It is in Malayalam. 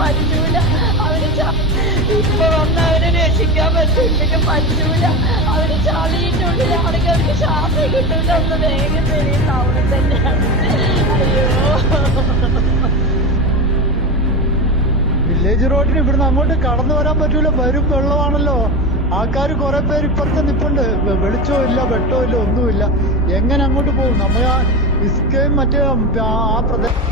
പറ്റൂല. ഇപ്പൊ വന്ന് അവരെ രക്ഷിക്കാൻ പറ്റില്ല, പറ്റൂല. അവര് ചളിന്റെ ഉള്ളിലാണെങ്കിൽ അവർക്ക് ശ്വാസം കിട്ടൂല. ഒന്ന് വേഗം വരെയും ടൗണിൽ തന്നെയാണ്. അയ്യോ, വില്ലേജ് റോഡിന് ഇവിടുന്ന് അങ്ങോട്ട് കടന്നു വരാൻ പറ്റൂല, വരും വെള്ളമാണല്ലോ. ആൾക്കാർ കുറെ പേര് ഇപ്പുറത്ത് നിപ്പുണ്ട്, വെളിച്ചവും ഇല്ല, വെട്ടവും ഇല്ല, ഒന്നുമില്ല. എങ്ങനെ അങ്ങോട്ട് പോകും? നമ്മൾ ആ ഇസ്കയും മറ്റേ ആ പ്രദേശം